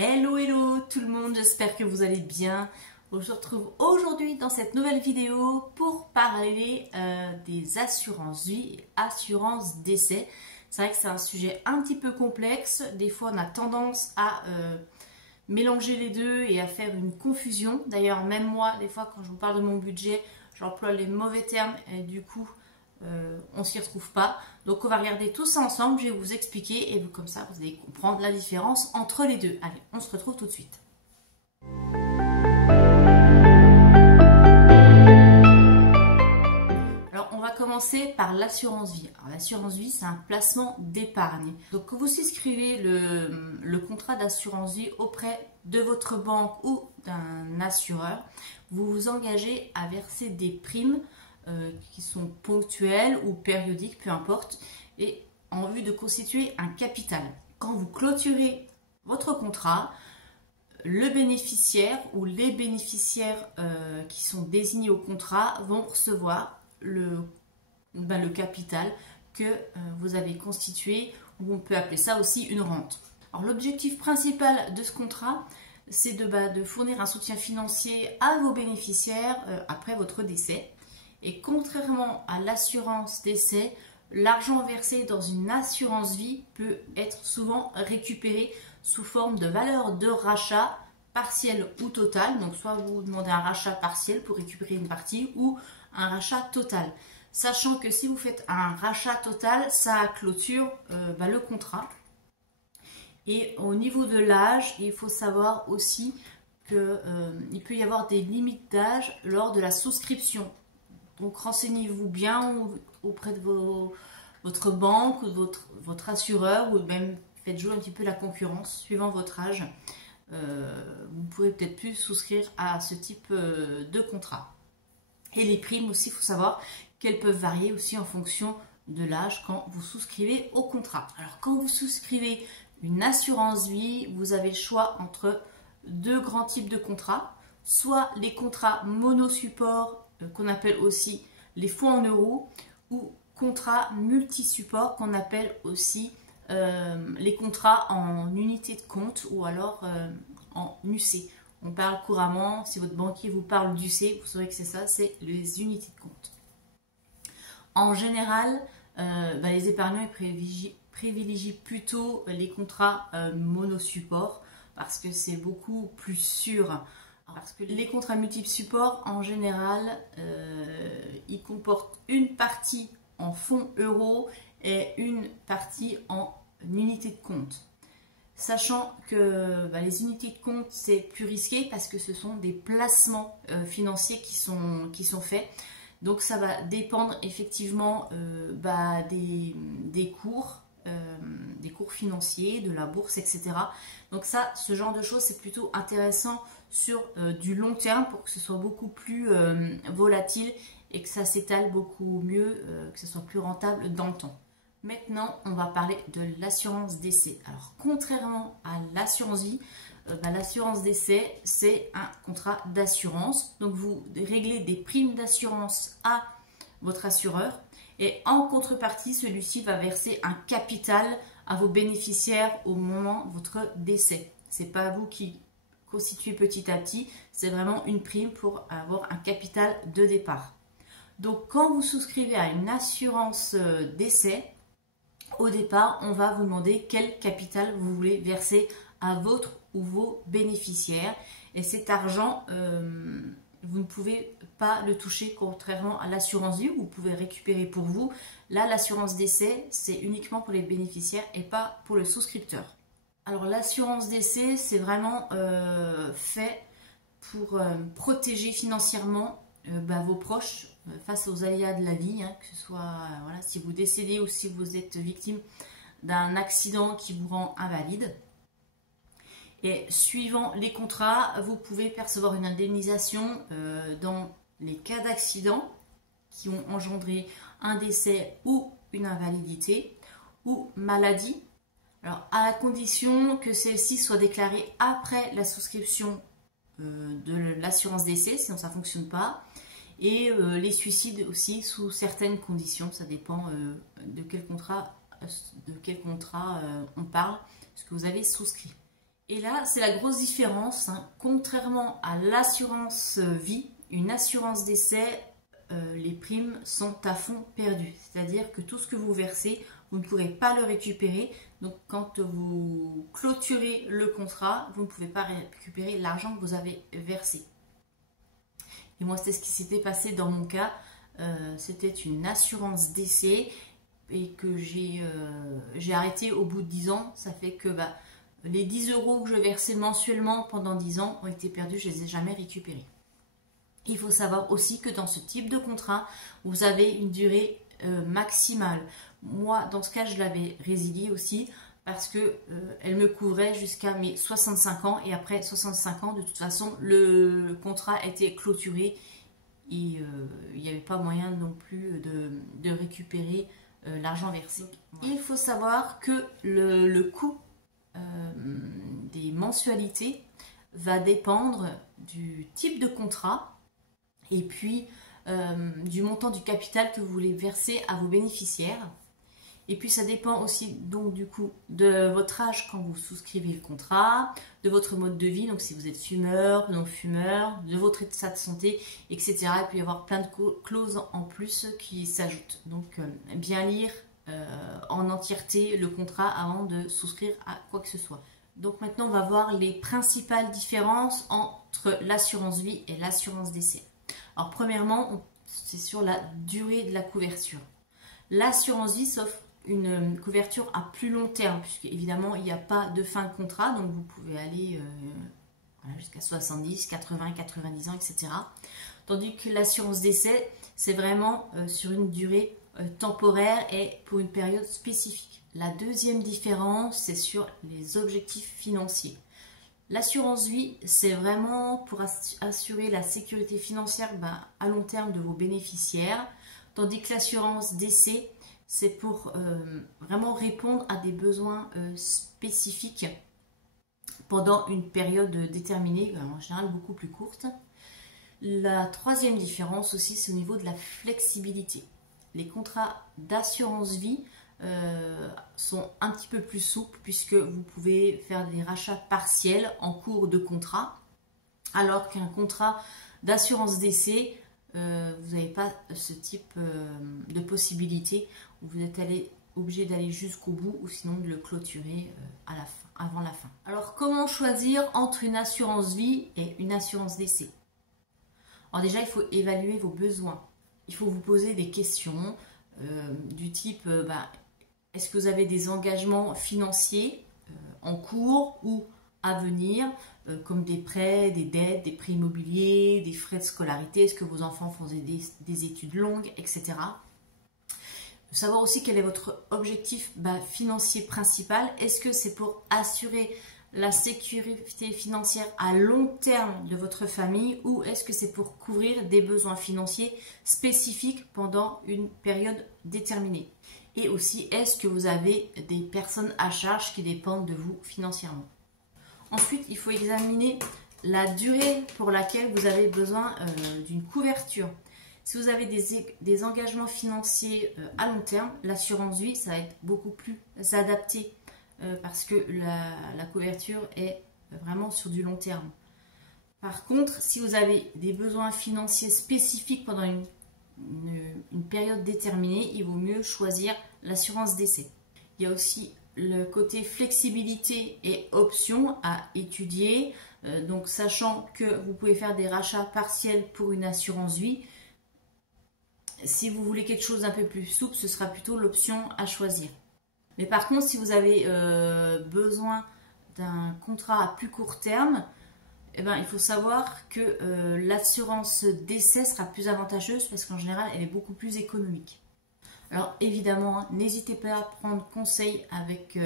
Hello tout le monde, j'espère que vous allez bien. Je vous retrouve aujourd'hui dans cette nouvelle vidéo pour parler des assurances vie et assurances décès. C'est vrai que c'est un sujet un petit peu complexe. Des fois on a tendance à mélanger les deux et à faire une confusion. D'ailleurs même moi, des fois quand je vous parle de mon budget, j'emploie les mauvais termes et du coup on s'y retrouve pas. Donc on va regarder tout ça ensemble, je vais vous expliquer et vous, comme ça vous allez comprendre la différence entre les deux. Allez, on se retrouve tout de suite. Alors on va commencer par l'assurance vie. Alors l'assurance vie, c'est un placement d'épargne. Donc quand vous souscrivez le contrat d'assurance vie auprès de votre banque ou d'un assureur, vous vous engagez à verser des primes qui sont ponctuelles ou périodiques, peu importe, et en vue de constituer un capital. Quand vous clôturez votre contrat, le bénéficiaire ou les bénéficiaires qui sont désignés au contrat vont recevoir le capital que vous avez constitué, ou on peut appeler ça aussi une rente. Alors l'objectif principal de ce contrat, c'est de fournir un soutien financier à vos bénéficiaires après votre décès. Et contrairement à l'assurance décès, l'argent versé dans une assurance vie peut être souvent récupéré sous forme de valeur de rachat partiel ou total. Donc soit vous demandez un rachat partiel pour récupérer une partie ou un rachat total. Sachant que si vous faites un rachat total, ça clôture le contrat. Et au niveau de l'âge, il faut savoir aussi qu'il peut y avoir des limites d'âge lors de la souscription. Donc renseignez-vous bien auprès de votre banque ou de votre assureur, ou même faites jouer un petit peu la concurrence suivant votre âge. Vous pouvez peut-être plus souscrire à ce type de contrat. Et les primes aussi, il faut savoir qu'elles peuvent varier aussi en fonction de l'âge quand vous souscrivez au contrat. Alors quand vous souscrivez une assurance vie, vous avez le choix entre deux grands types de contrats. Soit les contrats monosupport, qu'on appelle aussi les fonds en euros, ou contrats multi-support qu'on appelle aussi les contrats en unité de compte ou alors en UC. On parle couramment, si votre banquier vous parle d'UC, vous saurez que c'est ça, c'est les unités de compte. En général, les épargnants privilégient plutôt les contrats monosupport parce que c'est beaucoup plus sûr. Parce que les contrats multiples supports, en général, ils comportent une partie en fonds euros et une partie en unité de compte. Sachant que les unités de compte, c'est plus risqué parce que ce sont des placements financiers qui sont faits. Donc ça va dépendre effectivement des cours financiers, de la bourse, etc. Donc ça, ce genre de choses, c'est plutôt intéressant sur du long terme pour que ce soit beaucoup plus volatile et que ça s'étale beaucoup mieux, que ce soit plus rentable dans le temps. Maintenant, on va parler de l'assurance décès. Alors, contrairement à l'assurance vie, l'assurance décès, c'est un contrat d'assurance. Donc, vous réglez des primes d'assurance à votre assureur et en contrepartie, celui-ci va verser un capital à vos bénéficiaires au moment de votre décès. Ce n'est pas vous qui constituez petit à petit, c'est vraiment une prime pour avoir un capital de départ. Donc, quand vous souscrivez à une assurance décès, au départ, on va vous demander quel capital vous voulez verser à votre ou vos bénéficiaires. Et cet argent, vous ne pouvez pas le toucher, contrairement à l'assurance vie, vous pouvez récupérer pour vous. Là, l'assurance décès, c'est uniquement pour les bénéficiaires et pas pour le souscripteur. Alors l'assurance décès, c'est vraiment fait pour protéger financièrement vos proches face aux aléas de la vie, que ce soit si vous décédez ou si vous êtes victime d'un accident qui vous rend invalide. Et suivant les contrats, vous pouvez percevoir une indemnisation dans les cas d'accident qui ont engendré un décès ou une invalidité ou maladie. Alors, à la condition que celle-ci soit déclarée après la souscription de l'assurance décès, sinon ça ne fonctionne pas. Et les suicides aussi sous certaines conditions, ça dépend de quel contrat on parle, ce que vous avez souscrit. Et là, c'est la grosse différence, hein. Contrairement à l'assurance vie, une assurance décès, les primes sont à fond perdu. C'est-à-dire que tout ce que vous versez, vous ne pourrez pas le récupérer. Donc quand vous clôturez le contrat, vous ne pouvez pas récupérer l'argent que vous avez versé. Et moi, c'est ce qui s'était passé dans mon cas. C'était une assurance décès et que j'ai arrêté au bout de 10 ans. Ça fait que les 10 € que je versais mensuellement pendant 10 ans ont été perdus, je ne les ai jamais récupérés. Il faut savoir aussi que dans ce type de contrat, vous avez une durée maximale. Moi, dans ce cas, je l'avais résilié aussi parce que elle me couvrait jusqu'à mes 65 ans. Et après 65 ans, de toute façon, le contrat était clôturé. Et il n'y avait pas moyen non plus de récupérer l'argent versé. Ouais. Il faut savoir que le coût des mensualités va dépendre du type de contrat et puis du montant du capital que vous voulez verser à vos bénéficiaires. Et puis ça dépend aussi donc du coup de votre âge quand vous souscrivez le contrat, de votre mode de vie, donc si vous êtes fumeur, non fumeur, de votre état de santé, etc. Il peut y avoir plein de clauses en plus qui s'ajoutent. Donc bien lire en entièreté le contrat avant de souscrire à quoi que ce soit. Donc maintenant on va voir les principales différences entre l'assurance vie et l'assurance décès. Alors premièrement, c'est sur la durée de la couverture. L'assurance vie s'offre une couverture à plus long terme, puisque évidemment il n'y a pas de fin de contrat, donc vous pouvez aller jusqu'à 70, 80, 90 ans, etc. Tandis que l'assurance décès, c'est vraiment sur une durée temporaire et pour une période spécifique. La deuxième différence, c'est sur les objectifs financiers. L'assurance vie, c'est vraiment pour assurer la sécurité financière à long terme de vos bénéficiaires, tandis que l'assurance décès, c'est pour vraiment répondre à des besoins spécifiques pendant une période déterminée, en général beaucoup plus courte. La troisième différence aussi, c'est au niveau de la flexibilité. Les contrats d'assurance vie sont un petit peu plus souples puisque vous pouvez faire des rachats partiels en cours de contrat, alors qu'un contrat d'assurance décès, vous n'avez pas ce type de possibilité où vous êtes obligé d'aller jusqu'au bout ou sinon de le clôturer à la fin, avant la fin. Alors comment choisir entre une assurance vie et une assurance décès? Alors déjà, il faut évaluer vos besoins. Il faut vous poser des questions du type est-ce que vous avez des engagements financiers en cours ou à venir, comme des prêts, des dettes, des prêts immobiliers, des frais de scolarité, est-ce que vos enfants font des études longues, etc. Savoir aussi quel est votre objectif financier principal. Est-ce que c'est pour assurer la sécurité financière à long terme de votre famille ou est-ce que c'est pour couvrir des besoins financiers spécifiques pendant une période déterminée? Et aussi, est-ce que vous avez des personnes à charge qui dépendent de vous financièrement? Ensuite, il faut examiner la durée pour laquelle vous avez besoin d'une couverture. Si vous avez des engagements financiers à long terme, l'assurance vie, ça va être beaucoup plus adapté parce que la couverture est vraiment sur du long terme. Par contre, si vous avez des besoins financiers spécifiques pendant une période déterminée, il vaut mieux choisir l'assurance décès. Il y a aussi le côté flexibilité et options à étudier, donc sachant que vous pouvez faire des rachats partiels pour une assurance vie. Si vous voulez quelque chose d'un peu plus souple, ce sera plutôt l'option à choisir. Mais par contre, si vous avez besoin d'un contrat à plus court terme, il faut savoir que l'assurance décès sera plus avantageuse parce qu'en général, elle est beaucoup plus économique. Alors évidemment, n'hésitez pas à prendre conseil avec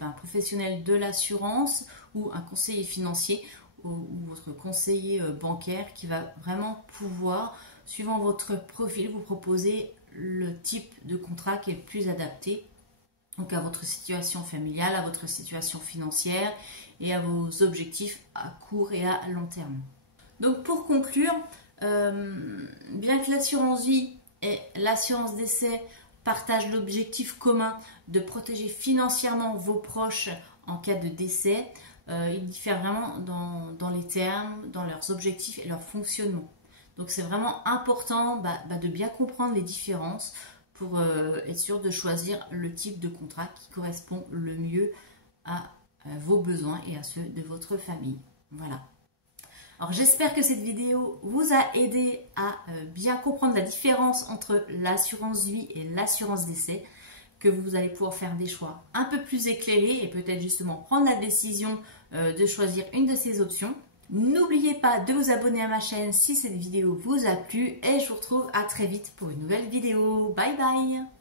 un professionnel de l'assurance ou un conseiller financier ou votre conseiller bancaire qui va vraiment pouvoir, suivant votre profil, vous proposer le type de contrat qui est le plus adapté donc à votre situation familiale, à votre situation financière et à vos objectifs à court et à long terme. Donc pour conclure, bien que l'assurance vie et l'assurance décès partagent l'objectif commun de protéger financièrement vos proches en cas de décès, ils diffèrent vraiment dans les termes, dans leurs objectifs et leur fonctionnement. Donc c'est vraiment important de bien comprendre les différences pour être sûr de choisir le type de contrat qui correspond le mieux à vos besoins et à ceux de votre famille. Voilà. Alors j'espère que cette vidéo vous a aidé à bien comprendre la différence entre l'assurance vie et l'assurance décès, que vous allez pouvoir faire des choix un peu plus éclairés et peut-être justement prendre la décision de choisir une de ces options. N'oubliez pas de vous abonner à ma chaîne si cette vidéo vous a plu et je vous retrouve à très vite pour une nouvelle vidéo. Bye bye!